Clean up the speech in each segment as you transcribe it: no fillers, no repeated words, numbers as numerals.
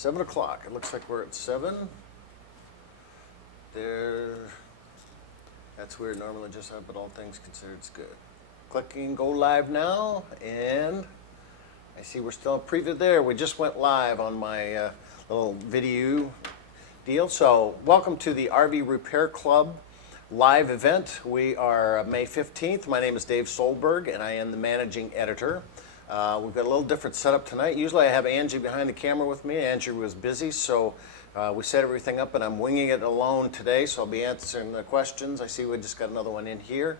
7 o'clock. It looks like we're at 7. There. That's weird. Normally just have, but all things considered, it's good. Clicking go live now, and I see we're still in preview there. We just went live on my little video deal. So welcome to the RV Repair Club live event. We are May 15th. My name is Dave Solberg, and I am the managing editor. We've got a little different setup tonight. Usually I have Angie behind the camera with me. Angie was busy, so we set everything up, and I'm winging it alone today, so I'll be answering the questions. I see we just got another one in here.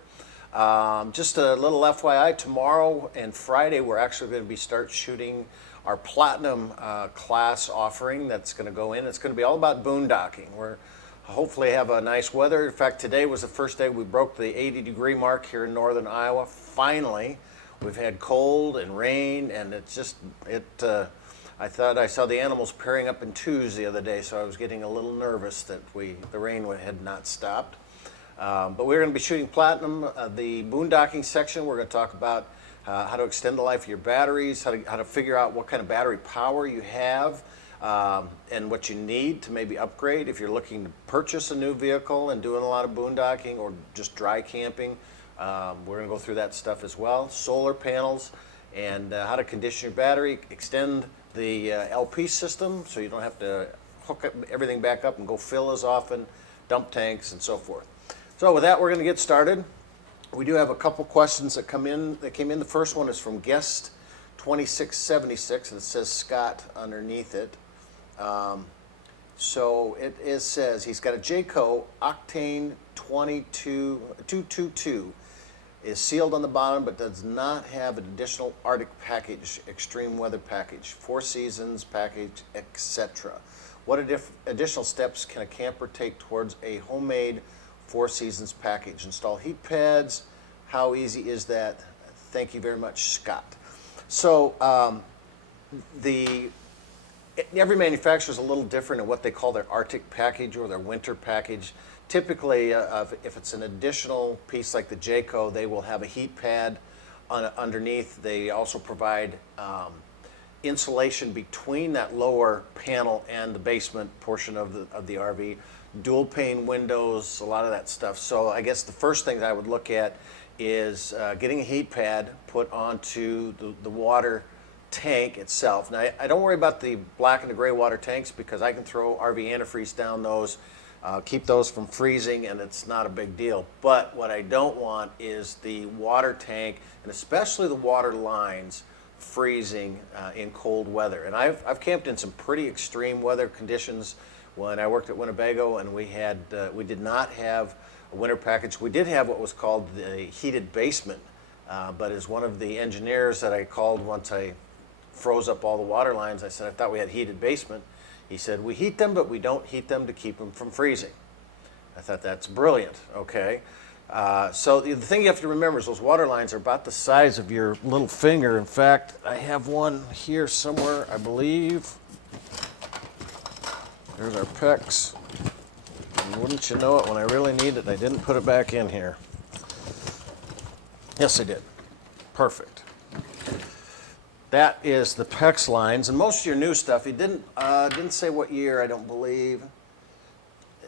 Just a little FYI, tomorrow and Friday we're actually going to start shooting our Platinum class offering that's going to go in. It's going to be all about boondocking. We're hopefully have a nice weather. In fact, today was the first day we broke the 80-degree mark here in northern Iowa. Finally, we've had cold and rain, and it's just, I thought I saw the animals pairing up in twos the other day, so I was getting a little nervous that the rain had not stopped. But we're going to be shooting Platinum. The boondocking section, we're going to talk about how to extend the life of your batteries, how to figure out what kind of battery power you have, and what you need to maybe upgrade if you're looking to purchase a new vehicle and doing a lot of boondocking or just dry camping. We're going to go through that stuff as well. Solar panels and how to condition your battery, extend the LP system so you don't have to hook everything back up and go fill as often, dump tanks and so forth. So with that, we're going to get started. We do have a couple questions that came in. The first one is from guest 2676, and it says Scott underneath it. So it says he's got a Jayco Octane 222, is sealed on the bottom but does not have an additional Arctic package, extreme weather package, 4 seasons package, etc. What additional steps can a camper take towards a homemade 4 seasons package? Install heat pads. How easy is that? Thank you very much, Scott. So every manufacturer is a little different in what they call their Arctic package or their winter package. Typically, if it's an additional piece like the Jayco, they will have a heat pad underneath. They also provide insulation between that lower panel and the basement portion of the RV. Dual pane windows, a lot of that stuff. So I guess the first thing that I would look at is getting a heat pad put onto the water tank itself. Now, I don't worry about the black and the gray water tanks because I can throw RV antifreeze down those, keep those from freezing, and it's not a big deal. But what I don't want is the water tank, and especially the water lines, freezing in cold weather. And I've camped in some pretty extreme weather conditions when I worked at Winnebago, and we did not have a winter package. We did have what was called the heated basement, but as one of the engineers that I called once I froze up all the water lines, I said, I thought we had heated basement. He said, we heat them, but we don't heat them to keep them from freezing. I thought that's brilliant, okay? So the thing you have to remember is those water lines are about the size of your little finger. In fact, I have one here somewhere, I believe. There's our PEX. And wouldn't you know it, when I really need it, I didn't put it back in here. Yes, I did. Perfect. That is the PEX lines, and most of your new stuff, he didn't say what year, I don't believe.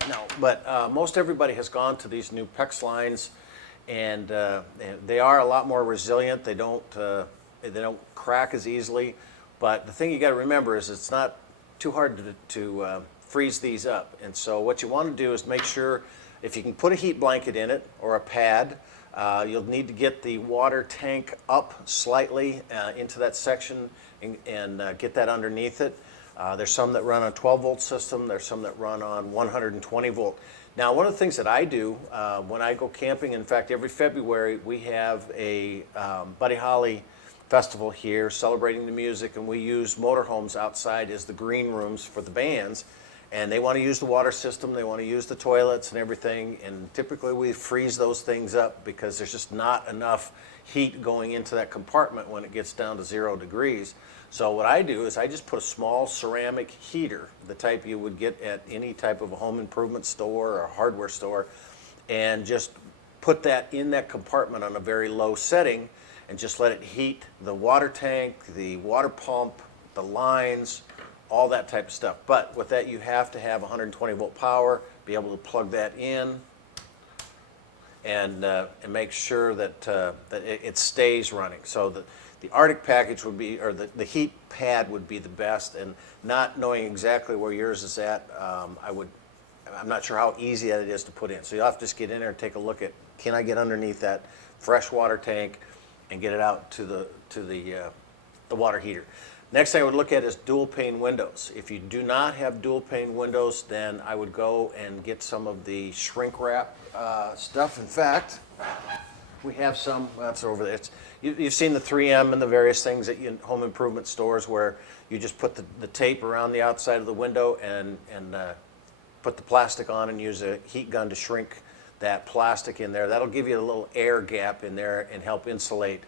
No, but most everybody has gone to these new PEX lines, and they are a lot more resilient. They don't crack as easily. But the thing you got to remember is it's not too hard to freeze these up. And so what you want to do is make sure if you can put a heat blanket in it or a pad. You'll need to get the water tank up slightly into that section and get that underneath it. There's some that run on 12-volt system. There's some that run on 120 volt. Now, one of the things that I do when I go camping, in fact, every February we have a Buddy Holly festival here celebrating the music, and we use motorhomes outside as the green rooms for the bands. And they want to use the water system, they want to use the toilets and everything, and typically we freeze those things up because there's just not enough heat going into that compartment when it gets down to 0 degrees. So what I do is I just put a small ceramic heater, the type you would get at any type of a home improvement store or a hardware store, and just put that in that compartment on a very low setting and just let it heat the water tank, the water pump, the lines, all that type of stuff. But with that, you have to have 120 volt power, be able to plug that in, and make sure that that it stays running. So the Arctic package would be, or the heat pad would be the best. And not knowing exactly where yours is at, I'm not sure how easy that it is to put in. So you'll have to just get in there and take a look at, can I get underneath that freshwater tank and get it out to the water heater. Next thing I would look at is dual pane windows. If you do not have dual pane windows, then I would go and get some of the shrink wrap stuff. In fact, we have some, that's over there. You've seen the 3M and the various things at home improvement stores where you just put the tape around the outside of the window and put the plastic on and use a heat gun to shrink that plastic in there. That'll give you a little air gap in there and help insulate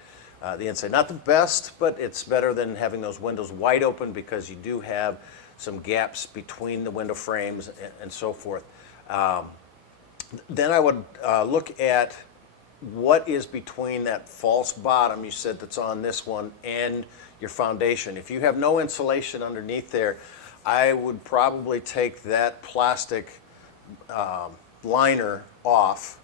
the inside. Not the best, but it's better than having those windows wide open, because you do have some gaps between the window frames and so forth. Then I would look at what is between that false bottom you said that's on this one and your foundation. If you have no insulation underneath there, I would probably take that plastic liner off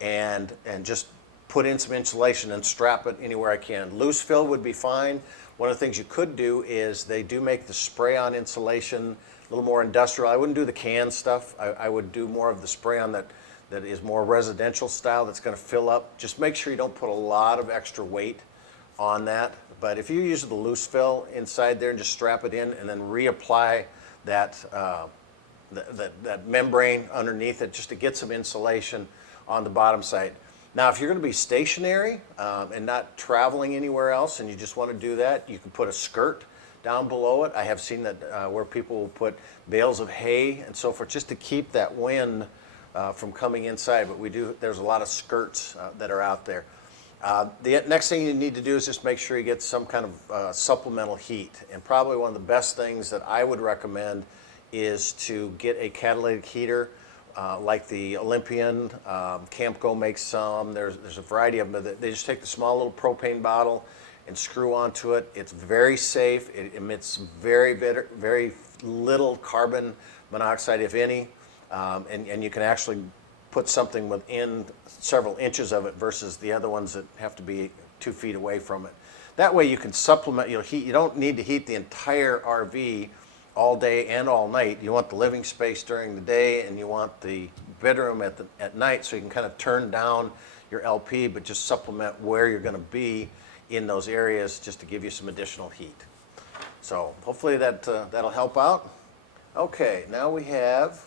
and just put in some insulation and strap it anywhere I can. Loose fill would be fine. One of the things you could do is they do make the spray-on insulation a little more industrial. I wouldn't do the can stuff. I would do more of the spray-on that is more residential style, that's going to fill up. Just make sure you don't put a lot of extra weight on that. But if you use the loose fill inside there and just strap it in and then reapply that that membrane underneath it just to get some insulation on the bottom side. Now, if you're going to be stationary and not traveling anywhere else and you just want to do that, you can put a skirt down below it. I have seen that where people will put bales of hay and so forth just to keep that wind from coming inside. But there's a lot of skirts that are out there. The next thing you need to do is just make sure you get some kind of supplemental heat. And probably one of the best things that I would recommend is to get a catalytic heater like the Olympian. Campco makes some. There's a variety of them. They just take the small little propane bottle and screw onto it. It's very safe. It emits very little carbon monoxide, if any. And you can actually put something within several inches of it versus the other ones that have to be 2 feet away from it. That way you can supplement, heat. You don't need to heat the entire RV all day and all night. You want the living space during the day and you want the bedroom at night, so you can kind of turn down your LP but just supplement where you're going to be in those areas just to give you some additional heat. So hopefully that'll help out. Okay, now we have,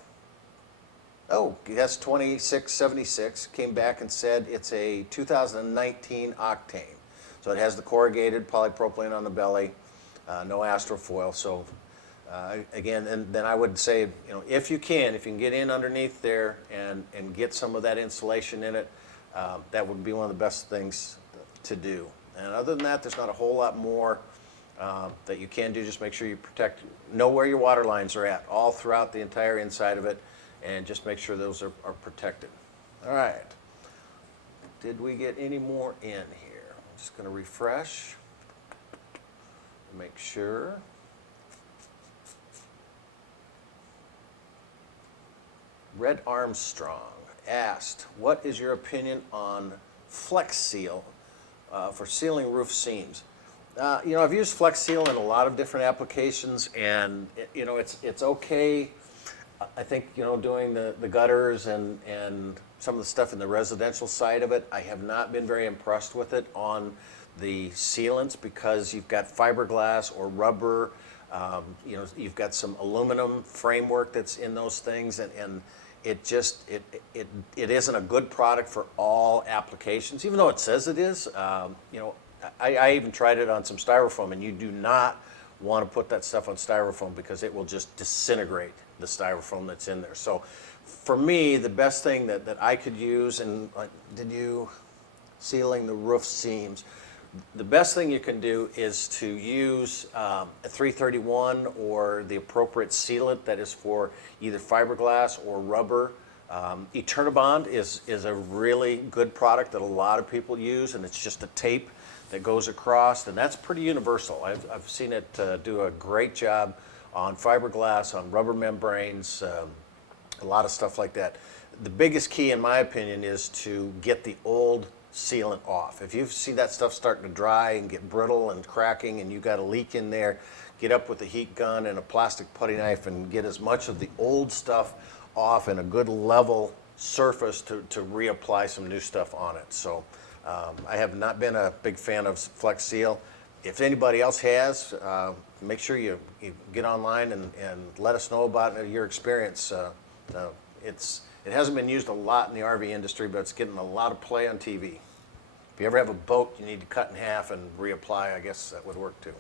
that's 2676, came back and said it's a 2019 octane. So it has the corrugated polypropylene on the belly, no astrofoil. So again, and then I would say, if you can get in underneath there and get some of that insulation in it, that would be one of the best things to do. And other than that, there's not a whole lot more that you can do. Just make sure you know where your water lines are at all throughout the entire inside of it, and just make sure those are protected. All right. Did we get any more in here? I'm just going to refresh, make sure. Red Armstrong asked, what is your opinion on Flex Seal for sealing roof seams? I've used Flex Seal in a lot of different applications, and it's okay. I think doing the gutters and some of the stuff in the residential side of it, I have not been very impressed with it on the sealants, because you've got fiberglass or rubber, you've got some aluminum framework that's in those things, and it isn't a good product for all applications, even though it says it is. I even tried it on some styrofoam, and you do not want to put that stuff on styrofoam because it will just disintegrate the styrofoam that's in there. So for me, the best thing that I could use, and sealing the roof seams, the best thing you can do is to use a 331 or the appropriate sealant that is for either fiberglass or rubber. Eternabond is a really good product that a lot of people use, and it's just a tape that goes across, and that's pretty universal. I've seen it do a great job on fiberglass, on rubber membranes, a lot of stuff like that. The biggest key, in my opinion, is to get the old sealant off. If you see that stuff starting to dry and get brittle and cracking and you got a leak in there, get up with a heat gun and a plastic putty knife and get as much of the old stuff off in a good level surface to reapply some new stuff on it. So I have not been a big fan of Flex Seal. If anybody else has, make sure you get online and let us know about your experience. It hasn't been used a lot in the RV industry, but it's getting a lot of play on TV. If you ever have a boat you need to cut in half and reapply, I guess that would work too.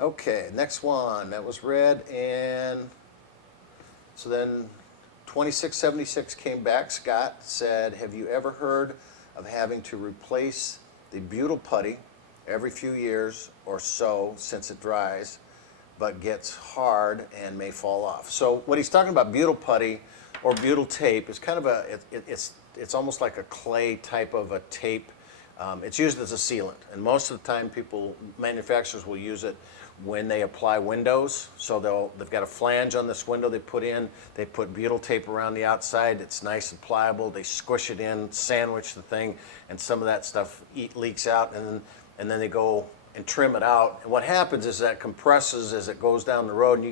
Okay, next one. That was red, and so then 2676 came back. Scott said, have you ever heard of having to replace the butyl putty every few years or so since it dries, but gets hard and may fall off? So what he's talking about, butyl putty or butyl tape, is kind of it's almost like a clay type of a tape. It's used as a sealant, and most of the time manufacturers will use it when they apply windows. So they've got a flange on this window they put butyl tape around the outside. It's nice and pliable. They squish it in, sandwich the thing, and some of that stuff leaks out, and then they go and trim it out. And what happens is that compresses as it goes down the road, and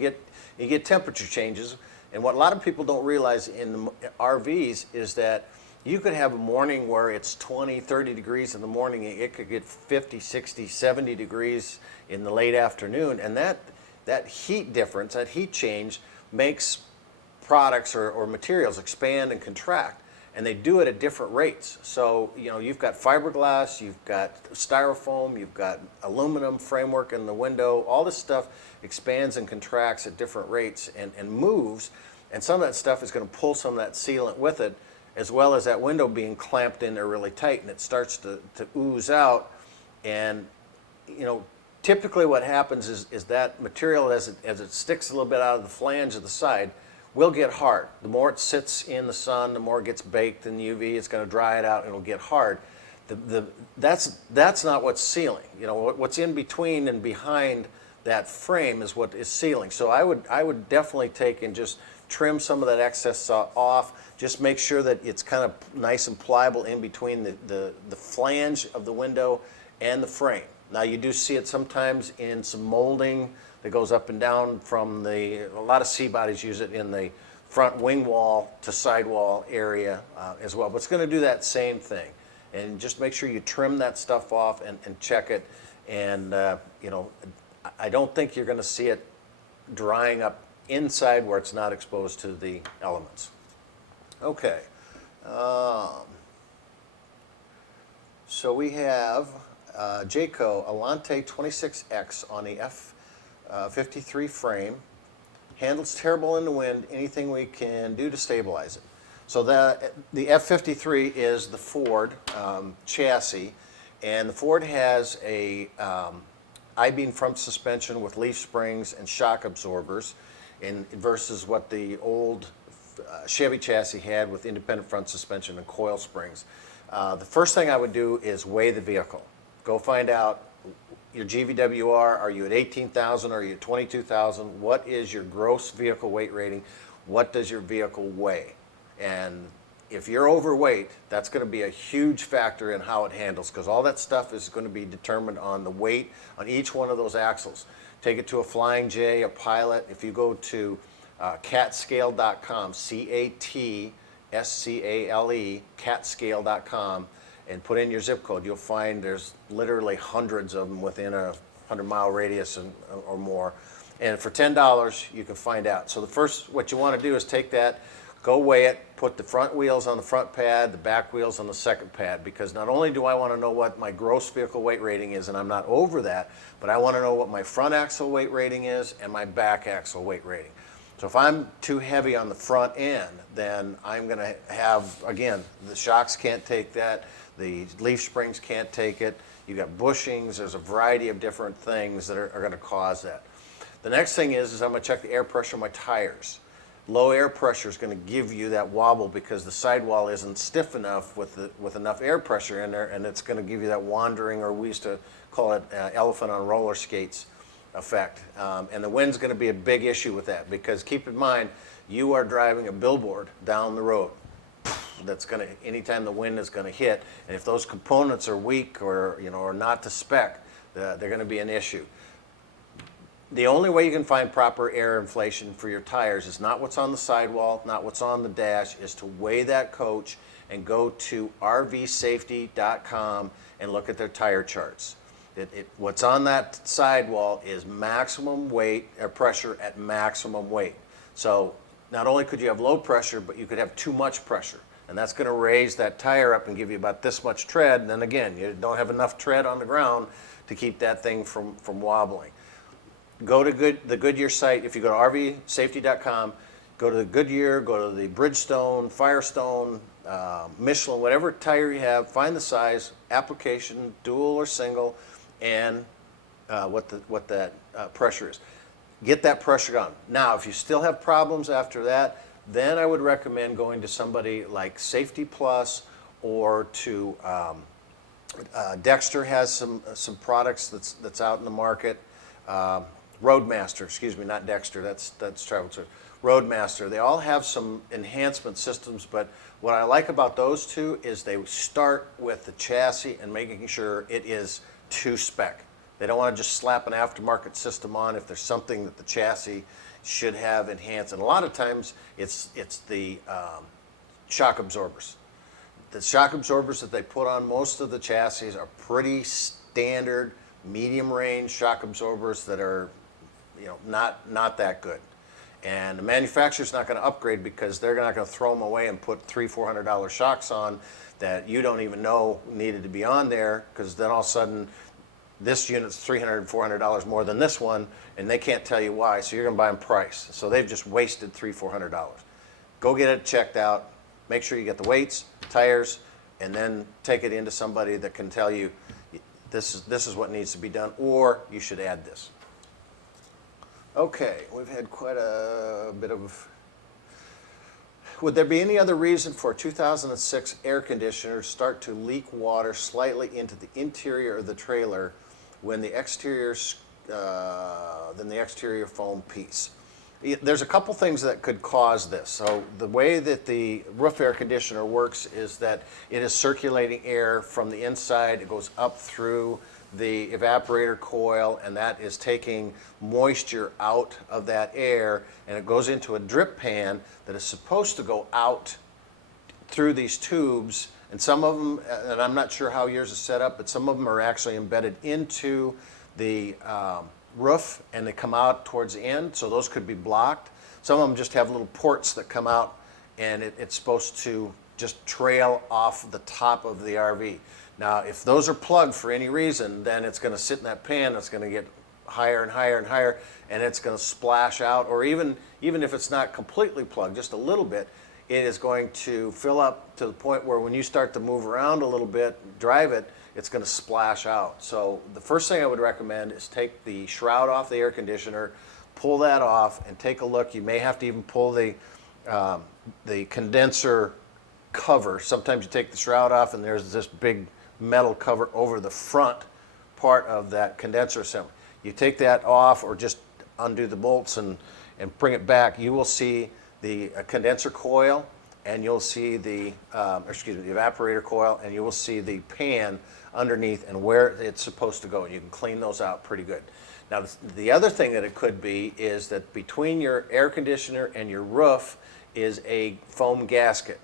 you get temperature changes. And what a lot of people don't realize in the RVs is that you could have a morning where it's 20, 30 degrees in the morning. It could get 50, 60, 70 degrees in the late afternoon. And that heat difference, that heat change, makes products or materials expand and contract. And they do it at different rates. So, you've got fiberglass, you've got styrofoam, you've got aluminum framework in the window. All this stuff expands and contracts at different rates and moves. And some of that stuff is going to pull some of that sealant with it, as well as that window being clamped in there really tight, and it starts to ooze out. And typically what happens is that material, as it sticks a little bit out of the flange of the side, will get hard. The more it sits in the sun, the more it gets baked in UV. It's going to dry it out, and it'll get hard. That's not what's sealing. What's in between and behind that frame is what is sealing. So I would definitely take and just trim some of that excess off. Just make sure that it's kind of nice and pliable in between the flange of the window and the frame. Now you do see it sometimes in some molding that goes up and down from a lot of C-bodies use it in the front wing wall to sidewall area as well. But it's going to do that same thing. And just make sure you trim that stuff off and check it. And I don't think you're going to see it drying up inside where it's not exposed to the elements. Okay. So we have Jayco Alante 26X on the F53 frame. Handles terrible in the wind. Anything we can do to stabilize it. So the F53 is the Ford chassis, and the Ford has a I-beam front suspension with leaf springs and shock absorbers, versus what the old Chevy chassis had with independent front suspension and coil springs. The first thing I would do is weigh the vehicle. Go find out your GVWR. Are you at 18,000? Are you at 22,000? What is your gross vehicle weight rating? What does your vehicle weigh? And if you're overweight, that's going to be a huge factor in how it handles, because all that stuff is going to be determined on the weight on each one of those axles. Take it to a Flying J, a Pilot. If you go to catscale.com, CATSCALE, catscale.com, and put in your zip code, you'll find there's literally hundreds of them within a 100-mile radius or more. And for $10, you can find out. So what you want to do is take that, go weigh it, put the front wheels on the front pad, the back wheels on the second pad, because not only do I want to know what my gross vehicle weight rating is, and I'm not over that, but I want to know what my front axle weight rating is and my back axle weight rating. So if I'm too heavy on the front end, then I'm going to have, again, the shocks can't take that, the leaf springs can't take it, you've got bushings, there's a variety of different things that are going to cause that. The next thing is I'm going to check the air pressure of my tires. Low air pressure is going to give you that wobble because the sidewall isn't stiff enough with enough air pressure in there, and it's going to give you that wandering, or we used to call it elephant on roller skates. effect. And the wind's going to be a big issue with that, because keep in mind, you are driving a billboard down the road. That's going to, anytime the wind is going to hit, and if those components are weak or, you know, or not to spec, they're going to be an issue. The only way you can find proper air inflation for your tires is not what's on the sidewall, not what's on the dash, is to weigh that coach and go to RVsafety.com and look at their tire charts. What's on that sidewall is maximum weight or pressure at maximum weight. So not only could you have low pressure, but you could have too much pressure. And that's going to raise that tire up and give you about this much tread. And then again, you don't have enough tread on the ground to keep that thing from wobbling. Go to the Goodyear site. If you go to RVsafety.com, go to the Goodyear, go to the Bridgestone, Firestone, Michelin, whatever tire you have, find the size, application, dual or single, and what that pressure is. Get that pressure on. Now, if you still have problems after that, then I would recommend going to somebody like Safety Plus, or to Dexter has some products that's out in the market. Roadmaster, excuse me, not Dexter, that's Travel Search. Roadmaster, they all have some enhancement systems, but what I like about those two is they start with the chassis and making sure it is to spec. They don't want to just slap an aftermarket system on if there's something that the chassis should have enhanced. And a lot of times it's the shock absorbers. The shock absorbers that they put on most of the chassis are pretty standard medium range shock absorbers that are, you know, not that good. And the manufacturer's not going to upgrade because they're not going to throw them away and put $300-400 shocks on that you don't even know needed to be on there, because then all of a sudden this unit's $300-400 more than this one, and they can't tell you why, so you're going to buy them price. So they've just wasted $300-400. Go get it checked out. Make sure you get the weights, tires, and then take it into somebody that can tell you this is what needs to be done, or you should add this. Okay, we've had quite a bit of... Would there be any other reason for a 2006 air conditioner start to leak water slightly into the interior of the trailer when the exterior foam piece? There's a couple things that could cause this. So the way that the roof air conditioner works is that it is circulating air from the inside. It goes up through the evaporator coil, and that is taking moisture out of that air, and it goes into a drip pan that is supposed to go out through these tubes. And some of them, and I'm not sure how yours is set up, but some of them are actually embedded into the roof, and they come out towards the end, so those could be blocked. Some of them just have little ports that come out, and it's supposed to just trail off the top of the RV. Now, if those are plugged for any reason, then it's going to sit in that pan. It's going to get higher and higher and higher, and it's going to splash out. Or even if it's not completely plugged, just a little bit, it is going to fill up to the point where when you start to move around a little bit, drive it, it's going to splash out. So the first thing I would recommend is take the shroud off the air conditioner, pull that off, and take a look. You may have to even pull the condenser cover. Sometimes you take the shroud off and there's this big metal cover over the front part of that condenser assembly. You take that off, or just undo the bolts and bring it back, you will see the condenser coil, and you'll see the evaporator coil, and you will see the pan underneath and where it's supposed to go. You can clean those out pretty good. Now, the other thing that it could be is that between your air conditioner and your roof is a foam gasket.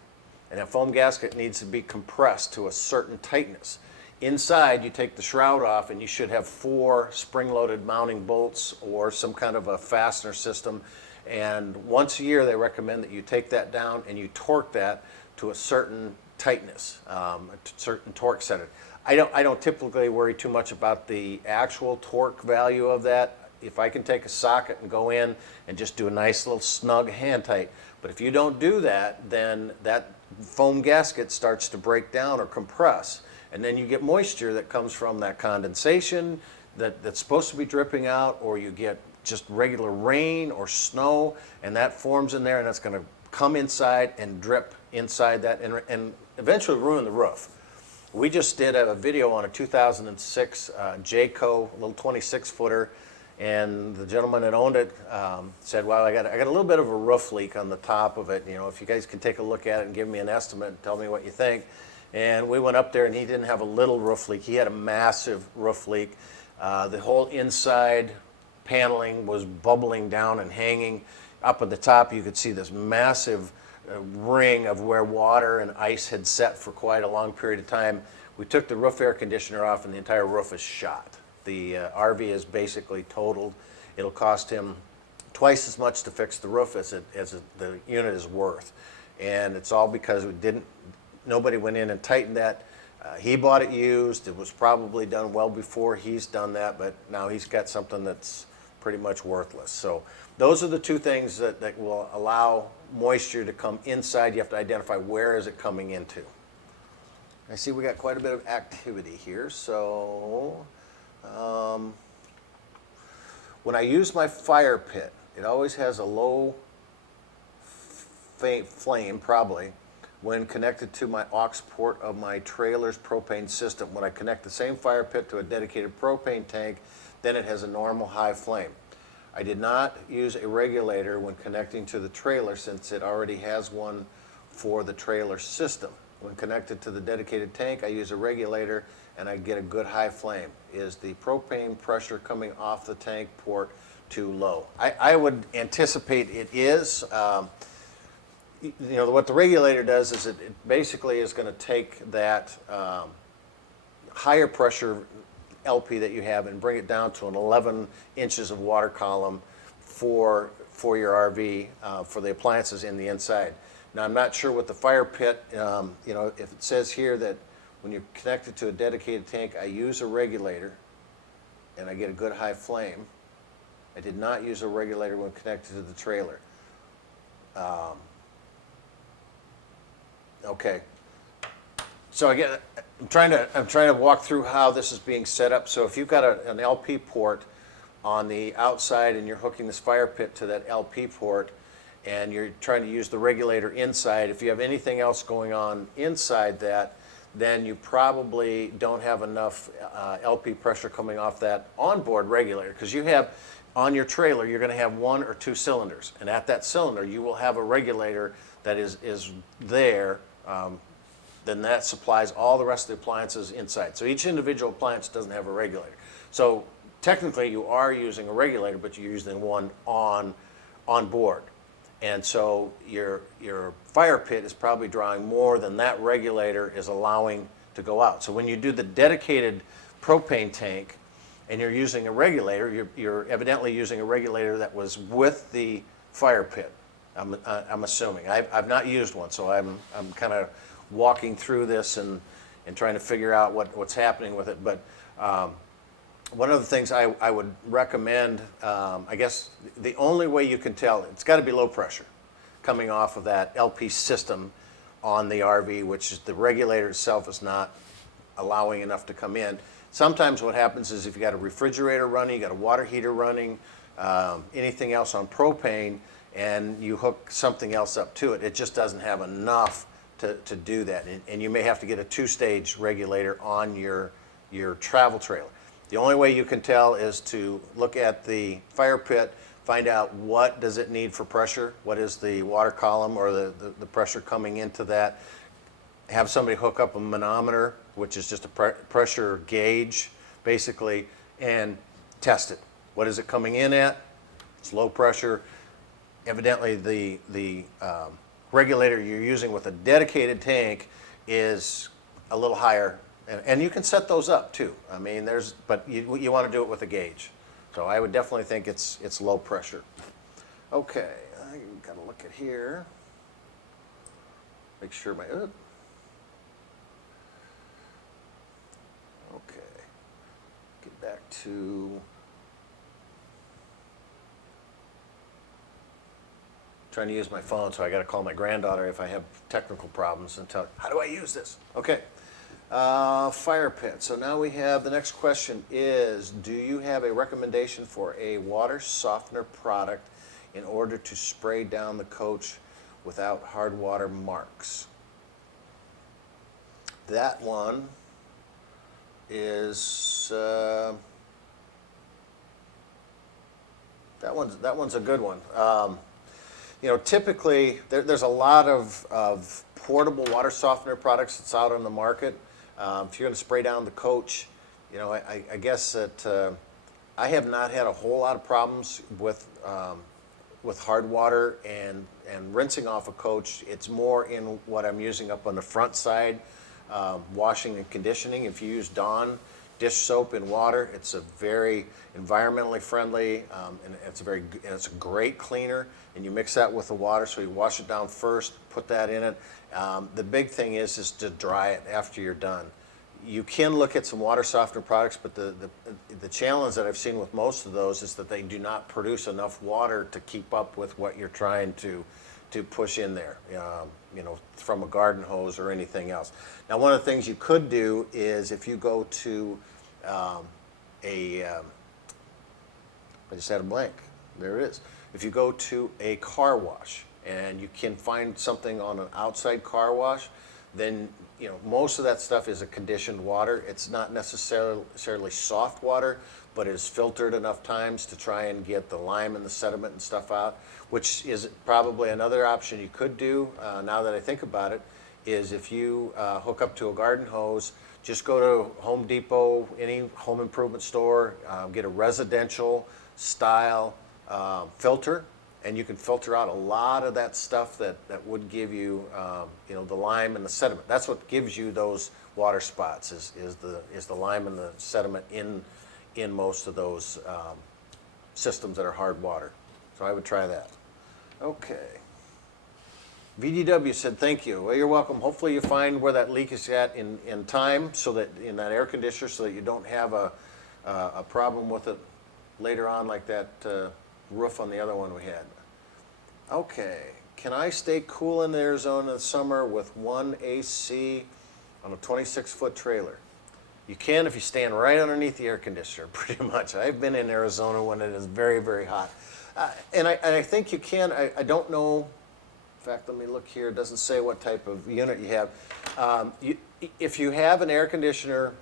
And that foam gasket needs to be compressed to a certain tightness. Inside, you take the shroud off, and you should have 4 spring-loaded mounting bolts or some kind of a fastener system. And once a year, they recommend that you take that down and you torque that to a certain tightness, a certain torque center. I don't typically worry too much about the actual torque value of that. If I can take a socket and go in and just do a nice little snug hand tight. But if you don't do that, then that foam gasket starts to break down or compress. And then you get moisture that comes from that condensation that's supposed to be dripping out, or you get just regular rain or snow, and that forms in there, and it's going to come inside and drip inside that and eventually ruin the roof. We just did a video on a 2006 Jayco, little 26-footer, And the gentleman that owned it said, well, I got a little bit of a roof leak on the top of it. You know, if you guys can take a look at it and give me an estimate and tell me what you think. And we went up there, and he didn't have a little roof leak. He had a massive roof leak. The whole inside paneling was bubbling down and hanging. Up at the top, you could see this massive ring of where water and ice had set for quite a long period of time. We took the roof air conditioner off, and the entire roof is shot. The RV is basically totaled. It'll cost him twice as much to fix the roof as the unit is worth. And it's all because nobody went in and tightened that. He bought it used. It was probably done well before he's done that, but now he's got something that's pretty much worthless. So those are the two things that will allow moisture to come inside. You have to identify where is it coming into. I see we got quite a bit of activity here. So when I use my fire pit, it always has a low flame, probably, when connected to my aux port of my trailer's propane system. When I connect the same fire pit to a dedicated propane tank, then it has a normal high flame. I did not use a regulator when connecting to the trailer, since it already has one for the trailer system. When connected to the dedicated tank, I use a regulator and I get a good high flame. Is the propane pressure coming off the tank port too low? I would anticipate it is. You know, what the regulator does is it basically is going to take that higher pressure LP that you have and bring it down to an 11 inches of water column for your RV, for the appliances in the inside. Now, I'm not sure what the fire pit, you know, if it says here that when you're connected to a dedicated tank, I use a regulator and I get a good high flame. I did not use a regulator when connected to the trailer. Okay. So again, I'm trying to walk through how this is being set up. So if you've got an LP port on the outside and you're hooking this fire pit to that LP port and you're trying to use the regulator inside, if you have anything else going on inside that, then you probably don't have enough LP pressure coming off that onboard regulator, because you have on your trailer, you're going to have 1 or 2 cylinders, and at that cylinder you will have a regulator that is there. Then that supplies all the rest of the appliances inside. So each individual appliance doesn't have a regulator. So technically you are using a regulator, but you're using one on board. And so your fire pit is probably drawing more than that regulator is allowing to go out. So when you do the dedicated propane tank and you're using a regulator, you're evidently using a regulator that was with the fire pit. I'm assuming. I've not used one, so I'm kind of walking through this and trying to figure out what's happening with it. But one of the things I would recommend, I guess the only way you can tell, it's got to be low pressure coming off of that LP system on the RV, which is the regulator itself is not allowing enough to come in. Sometimes what happens is if you got a refrigerator running, you got a water heater running, anything else on propane, and you hook something else up to it, it just doesn't have enough to do that. And you may have to get a 2-stage regulator on your travel trailer. The only way you can tell is to look at the fire pit, find out what does it need for pressure, what is the water column or the pressure coming into that. Have somebody hook up a manometer, which is just a pressure gauge, basically, and test it. What is it coming in at? It's low pressure. Evidently, the regulator you're using with a dedicated tank is a little higher, and you can set those up too. I mean, but you want to do it with a gauge. So I would definitely think it's low pressure. Okay, I gotta look at here. Make sure my okay. Get back to. Trying to use my phone, so I got to call my granddaughter if I have technical problems and tell her, how do I use this? Okay, fire pit. So now we have, the next question is, do you have a recommendation for a water softener product in order to spray down the coach without hard water marks? That one is, That one's a good one. You know, typically there's a lot of portable water softener products that's out on the market. If you're going to spray down the coach, you know, I guess that I have not had a whole lot of problems with hard water and rinsing off a coach. It's more in what I'm using up on the front side, washing and conditioning. If you use Dawn dish soap in water, it's a very environmentally friendly, and it's a great cleaner. And you mix that with the water, so you wash it down first, put that in it. The big thing is to dry it after you're done. You can look at some water softener products, but the challenge that I've seen with most of those is that they do not produce enough water to keep up with what you're trying to push in there, you know, from a garden hose or anything else. Now, one of the things you could do is if you go to I just had a blank. There it is. If you go to a car wash and you can find something on an outside car wash, then you know most of that stuff is a conditioned water. It's not necessarily soft water, but it is filtered enough times to try and get the lime and the sediment and stuff out, which is probably another option you could do. Now that I think about it, is if you hook up to a garden hose, just go to Home Depot, any home improvement store, get a residential style filter, and you can filter out a lot of that stuff that would give you, you know, the lime and the sediment. That's what gives you those water spots is the lime and the sediment in most of those systems that are hard water. So I would try that. Okay. VDW said thank you. Well, you're welcome. Hopefully you find where that leak is at in time, so that in that air conditioner, so that you don't have a problem with it later on, like that roof on the other one we had. Okay, can I stay cool in Arizona in the summer with one AC on a 26-foot trailer? You can if you stand right underneath the air conditioner, pretty much. I've been in Arizona when it is very, very hot. And I think you can. I don't know. In fact, let me look here. It doesn't say what type of unit you have. If you have an air conditioner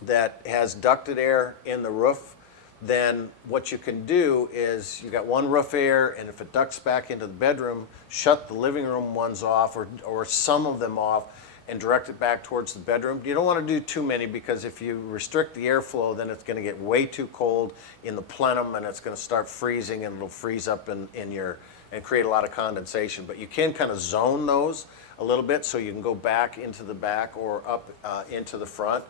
that has ducted air in the roof, then what you can do is you got one roof air, and if it ducts back into the bedroom, shut the living room ones off or some of them off and direct it back towards the bedroom. You don't want to do too many, because if you restrict the airflow, then it's going to get way too cold in the plenum and it's going to start freezing, and it'll freeze up in your and create a lot of condensation. But you can kind of zone those a little bit, so you can go back into the back or up into the front.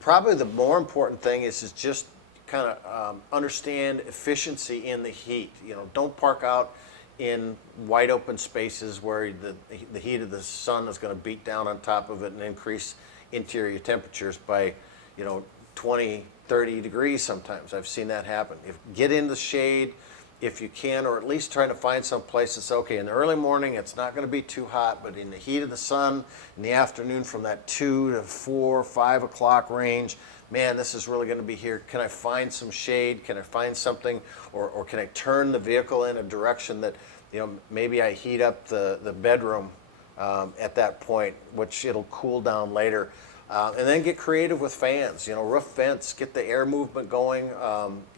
Probably the more important thing is just kind of understand efficiency in the heat. You know, don't park out in wide open spaces where the heat of the sun is going to beat down on top of it and increase interior temperatures by, you know, 20, 30 degrees sometimes. I've seen that happen. Get in the shade if you can, or at least try to find some place that's okay. In the early morning, it's not going to be too hot, but in the heat of the sun, in the afternoon from that 2 to 4, 5 o'clock range, man, this is really going to be here. Can I find some shade? Can I find something? Or can I turn the vehicle in a direction that, you know, maybe I heat up the bedroom at that point, which it'll cool down later. And then get creative with fans, you know, roof vents, get the air movement going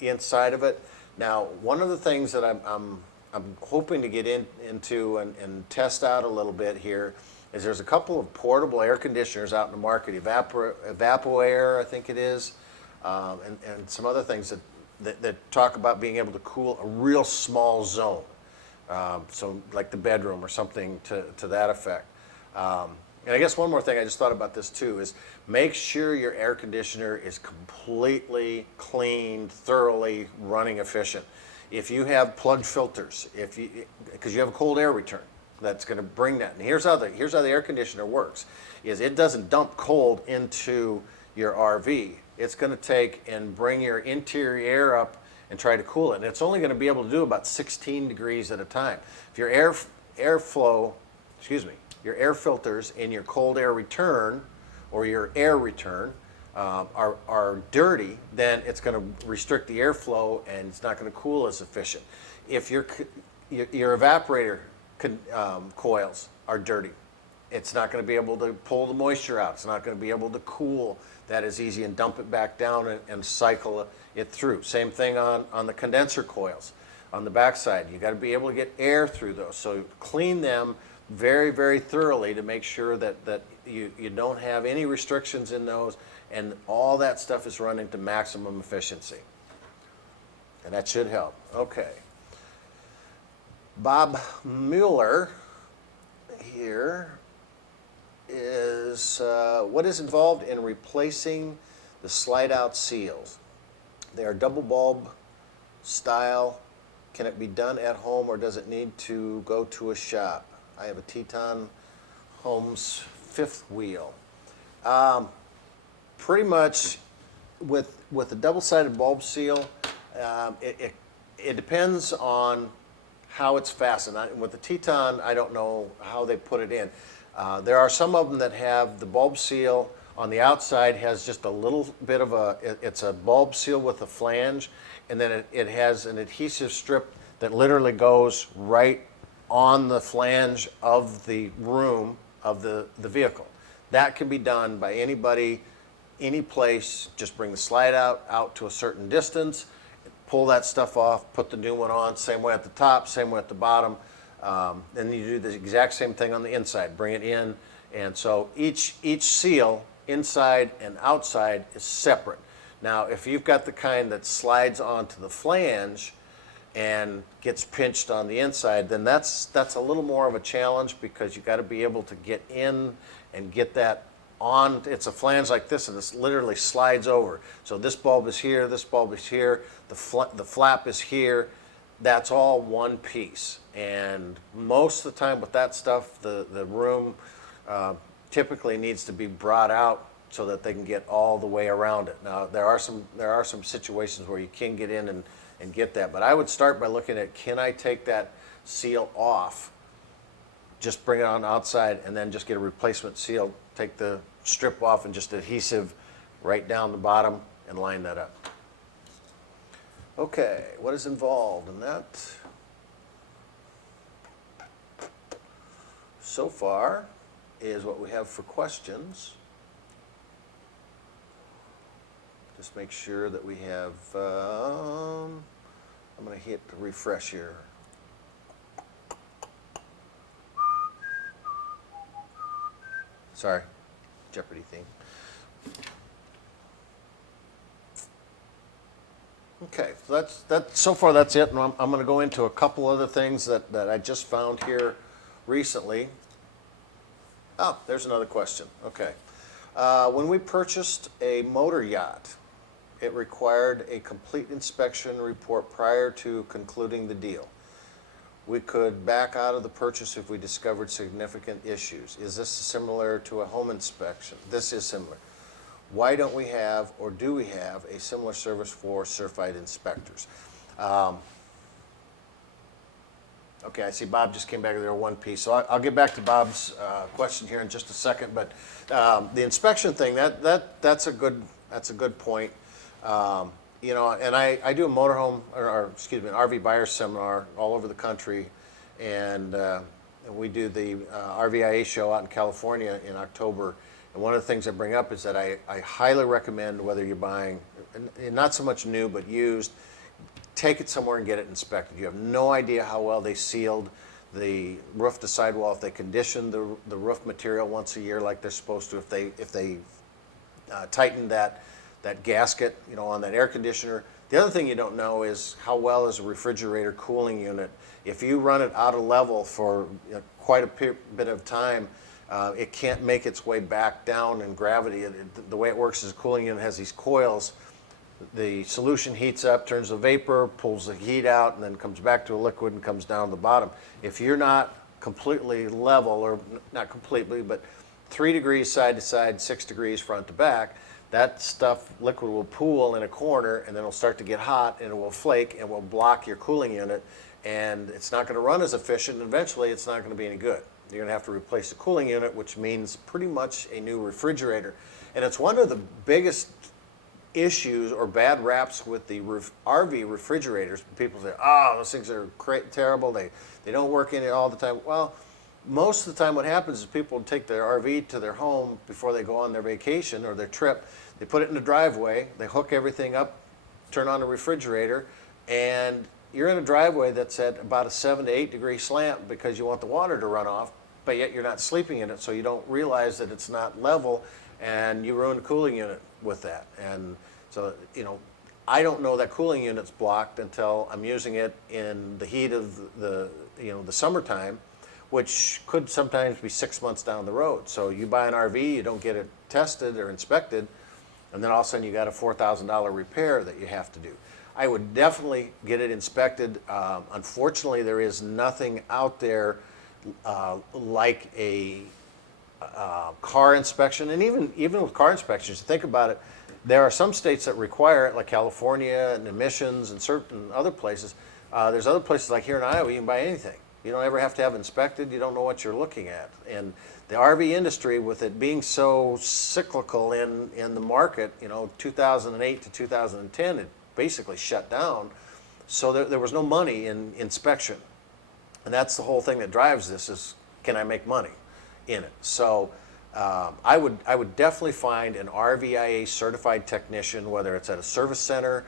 inside of it. Now, one of the things that I'm hoping to get into and test out a little bit here is there's a couple of portable air conditioners out in the market, EvapoAir, I think it is, and some other things that talk about being able to cool a real small zone, so like the bedroom or something to that effect. And I guess one more thing I just thought about this too is make sure your air conditioner is completely cleaned, thoroughly running efficient. If you have plugged filters, because you have a cold air return, that's going to bring that. And here's how the air conditioner works: is it doesn't dump cold into your RV. It's going to take and bring your interior air up and try to cool it. And it's only going to be able to do about 16 degrees at a time. If your your air filters in your cold air return or your air return are dirty, then it's going to restrict the airflow and it's not going to cool as efficient. If your evaporator coils are dirty It's not going to be able to pull the moisture out. It's not going to be able to cool that as easy and dump it back down and cycle it through. Same thing on the condenser coils on the backside. You got to be able to get air through those. So clean them very, very thoroughly to make sure that you don't have any restrictions in those, and all that stuff is running to maximum efficiency. And that should help. Okay. Bob Mueller here is what is involved in replacing the slide out seals? They are double bulb style. Can it be done at home, or does it need to go to a shop? I have a Teton Homes fifth wheel. Pretty much with a double-sided bulb seal, it depends on how it's fastened. With the Teton, I don't know how they put it in. There are some of them that have the bulb seal on the outside has just a little bit of it's a bulb seal with a flange, and then it has an adhesive strip that literally goes right on the flange of the room of the vehicle. That can be done by anybody, any place. Just bring the slide out to a certain distance, pull that stuff off, put the new one on, same way at the top, same way at the bottom. Then you do the exact same thing on the inside, bring it in. And so each seal, inside and outside, is separate. Now, if you've got the kind that slides onto the flange and gets pinched on the inside, then that's a little more of a challenge, because you've got to be able to get in and get that on. It's a flange like this, and this literally slides over. So this bulb is here, this bulb is here, the flap is here. That's all one piece. And most of the time with that stuff, the room typically needs to be brought out so that they can get all the way around it. Now, there are some situations where you can get in and get that, but I would start by looking at, can I take that seal off, just bring it on outside, and then just get a replacement seal, take the strip off and just adhesive right down the bottom and line that up. Okay, what is involved in that? So far is what we have for questions. Just make sure that we have, I'm going to hit refresh here. Sorry, Jeopardy theme. Okay, so so far that's it, and I'm going to go into a couple other things that I just found here recently. Oh, there's another question. Okay. When we purchased a motor yacht, it required a complete inspection report prior to concluding the deal. We could back out of the purchase if we discovered significant issues. Is this similar to a home inspection? This is similar. Why don't we have, or do we have, a similar service for certified inspectors? Okay, I see Bob just came back there one piece. So I'll get back to Bob's question here in just a second. But the inspection thing, that's a good point. You know, and I do a motorhome, or excuse me, an RV buyer seminar all over the country, and we do the RVIA show out in California in October. And one of the things I bring up is that I highly recommend, whether you're buying, not so much new, but used, take it somewhere and get it inspected. You have no idea how well they sealed the roof to sidewall, if they conditioned the roof material once a year like they're supposed to, if they tightened that gasket, you know, on that air conditioner. The other thing you don't know is how well is a refrigerator cooling unit. If you run it out of level for quite a bit of time, it can't make its way back down in gravity. The way it works is a cooling unit has these coils. The solution heats up, turns to vapor, pulls the heat out, and then comes back to a liquid and comes down the bottom. If you're not completely level, or not completely, but 3 degrees side to side, 6 degrees front to back, that stuff, liquid, will pool in a corner, and then it'll start to get hot, and it will flake and will block your cooling unit, and it's not going to run as efficient, and eventually it's not going to be any good. You're going to have to replace the cooling unit, which means pretty much a new refrigerator. And it's one of the biggest issues or bad raps with the RV refrigerators. People say, oh, those things are terrible, they don't work in it all the time. Well, most of the time what happens is people take their RV to their home before they go on their vacation or their trip. They put it in the driveway, they hook everything up, turn on the refrigerator, and you're in a driveway that's at about a 7 to 8 degree slant because you want the water to run off, but yet you're not sleeping in it, so you don't realize that it's not level, and you ruin the cooling unit with that. And so, I don't know that cooling unit's blocked until I'm using it in the heat of the summertime, which could sometimes be 6 months down the road. So you buy an RV, you don't get it tested or inspected, and then all of a sudden you got a $4,000 repair that you have to do. I would definitely get it inspected. Unfortunately, there is nothing out there like a car inspection, and even with car inspections, think about it. There are some states that require it, like California and emissions and certain other places. There's other places like here in Iowa, you can buy anything. You don't ever have to have inspected. You don't know what you're looking at. And the RV industry, with it being so cyclical in the market, 2008 to 2010, it basically shut down. So there was no money in inspection. And that's the whole thing that drives this is, can I make money in it? So I would definitely find an RVIA certified technician, whether it's at a service center.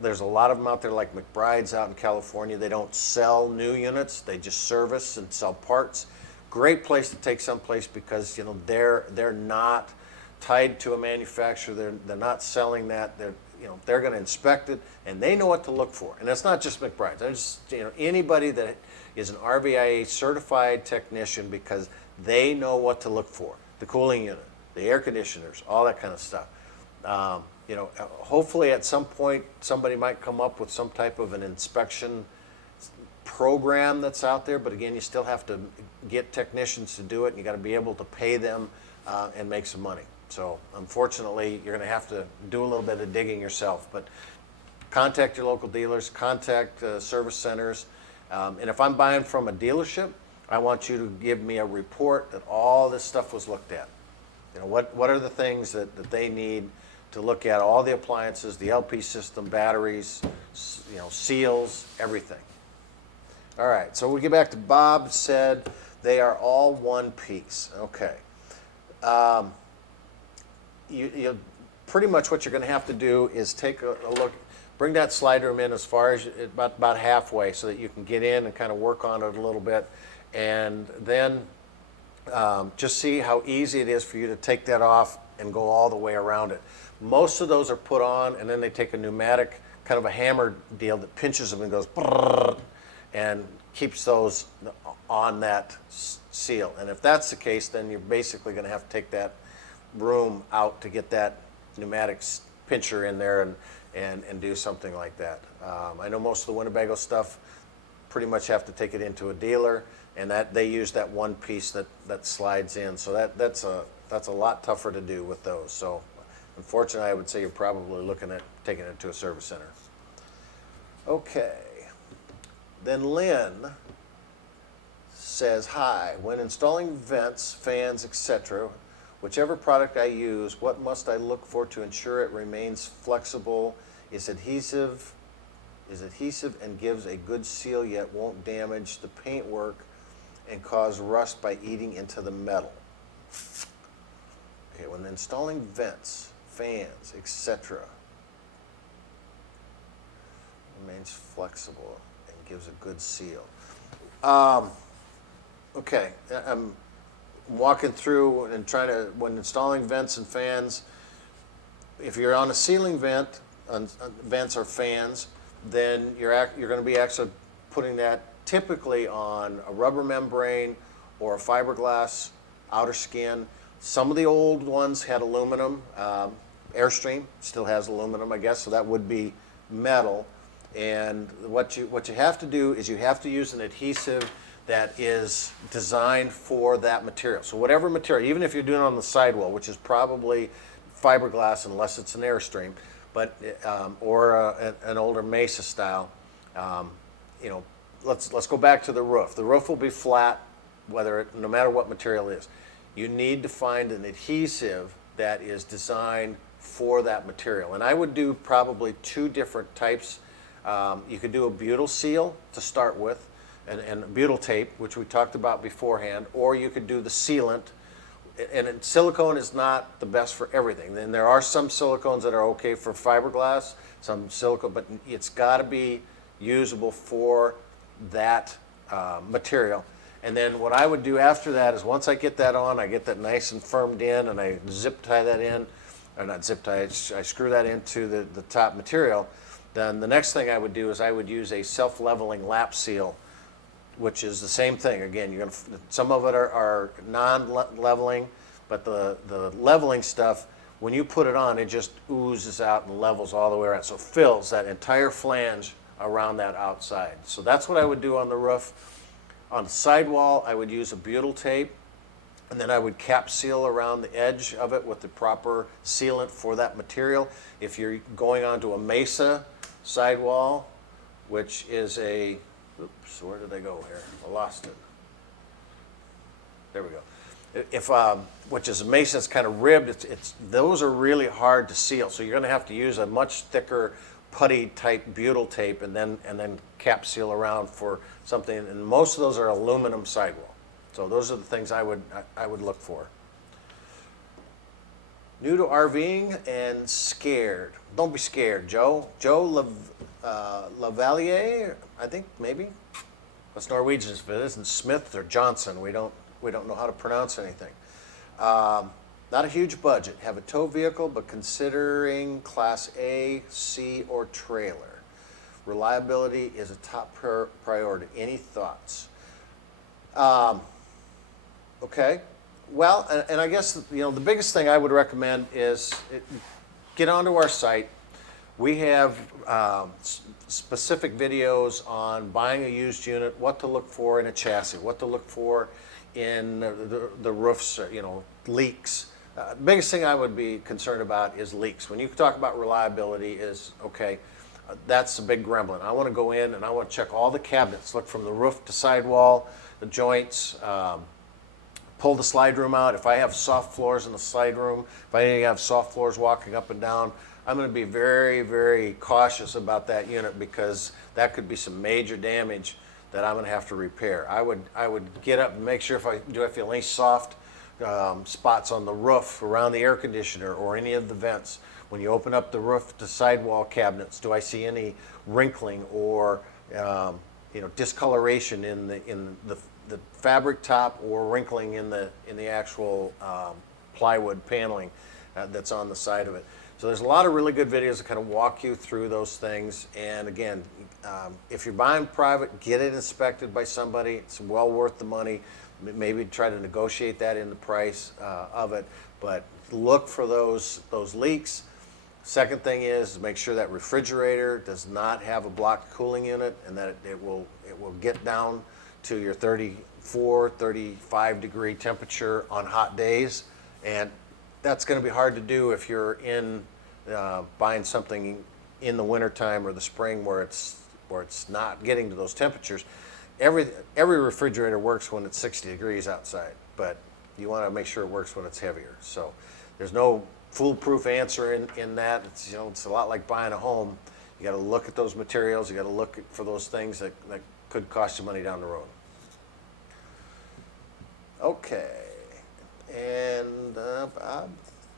There's a lot of them out there like McBride's out in California. They don't sell new units, they just service and sell parts. Great place to take someplace because they're not tied to a manufacturer. They're not selling that. They're going to inspect it, and they know what to look for. And it's not just McBride's. There's anybody that is an RVIA certified technician, because they know what to look for. The cooling unit, the air conditioners, all that kind of stuff. Hopefully at some point somebody might come up with some type of an inspection program that's out there, but again, you still have to get technicians to do it, and you got to be able to pay them and make some money. So unfortunately, you're going to have to do a little bit of digging yourself, but contact your local dealers, contact service centers, and if I'm buying from a dealership, I want you to give me a report that all this stuff was looked at. What are the things that they need to look at, all the appliances, the LP system, batteries, seals, everything. All right, so we get back to Bob said they are all one piece. Okay. You pretty much what you're going to have to do is take a look, bring that slide room in as far as about halfway so that you can get in and kind of work on it a little bit, and then just see how easy it is for you to take that off and go all the way around it. Most of those are put on, and then they take a pneumatic, kind of a hammer deal that pinches them and goes brrrr, and keeps those on that seal. And if that's the case, then you're basically going to have to take that room out to get that pneumatic pincher in there and do something like that. I know most of the Winnebago stuff pretty much have to take it into a dealer, and that they use that one piece that slides in. So that's a lot tougher to do with those. So unfortunately, I would say you're probably looking at taking it to a service center. Okay. Then Lynn says, hi, when installing vents, fans, etc., whichever product I use, what must I look for to ensure it remains flexible, is adhesive and gives a good seal yet won't damage the paintwork and cause rust by eating into the metal? Okay, when installing vents, fans, etc., remains flexible and gives a good seal. Okay, I'm walking through and trying to, when installing vents and fans, if you're on a ceiling vent, vents or fans, then you're going to be actually putting that typically on a rubber membrane or a fiberglass outer skin. Some of the old ones had aluminum. Airstream still has aluminum, I guess, so that would be metal. And what you have to do is you have to use an adhesive that is designed for that material. So whatever material, even if you're doing it on the sidewall, which is probably fiberglass unless it's an Airstream, but or an older Mesa style, let's go back to the roof. The roof will be flat, no matter what material it is. You need to find an adhesive that is designed for that material. And I would do probably two different types. You could do a butyl seal to start with, and butyl tape, which we talked about beforehand, or you could do the sealant. And silicone is not the best for everything. Then there are some silicones that are okay for fiberglass, some silicone, but it's got to be usable for that material. And then what I would do after that is once I get that on, I get that nice and firmed in, and I zip tie that in, or not zip tie, I screw that into the top material. Then the next thing I would do is I would use a self-leveling lap seal, which is the same thing. Again, you're gonna, some of it are non-leveling, but the leveling stuff, when you put it on, it just oozes out and levels all the way around. So it fills that entire flange around that outside. So that's what I would do on the roof. On the sidewall, I would use a butyl tape, and then I would cap seal around the edge of it with the proper sealant for that material. If you're going onto a mesa sidewall, which is a, oops, where did I go here? I lost it. There we go. If which is a mesa that's kind of ribbed, those are really hard to seal. So you're going to have to use a much thicker putty type butyl tape and then cap seal around for something. And most of those are aluminum sidewall. So those are the things I would look for. New to RVing and scared. Don't be scared, Joe. Joe Lavalier, I think maybe. That's Norwegian. If it isn't Smith or Johnson, we don't know how to pronounce anything. Not a huge budget. Have a tow vehicle, but considering Class A, C, or trailer. Reliability is a top priority. Any thoughts? Okay. Well, and I guess the biggest thing I would recommend is get onto our site. We have specific videos on buying a used unit, what to look for in a chassis, what to look for in the roofs, leaks. Biggest thing I would be concerned about is leaks. When you talk about reliability is, okay, that's a big gremlin. I want to go in and I want to check all the cabinets, look from the roof to sidewall, the joints, pull the slide room out. If I have soft floors in the slide room, if I have soft floors walking up and down, I'm going to be very, very cautious about that unit because that could be some major damage that I'm going to have to repair. I would get up and make sure if I feel any soft spots on the roof around the air conditioner or any of the vents. When you open up the roof to sidewall cabinets, do I see any wrinkling or discoloration in the fabric top or wrinkling in the actual plywood paneling that's on the side of it? So there's a lot of really good videos that kind of walk you through those things. And again, if you're buying private, get it inspected by somebody. It's well worth the money. Maybe try to negotiate that in the price of it, but look for those leaks. Second thing is make sure that refrigerator does not have a blocked cooling unit and that it will get down to your 34, 35 degree temperature on hot days. And that's going to be hard to do if you're in buying something in the wintertime or the spring where it's not getting to those temperatures. Every refrigerator works when it's 60 degrees outside, but you want to make sure it works when it's heavier. So there's no foolproof answer in that. It's a lot like buying a home. You got to look at those materials. You got to look for those things that could cost you money down the road. Okay, and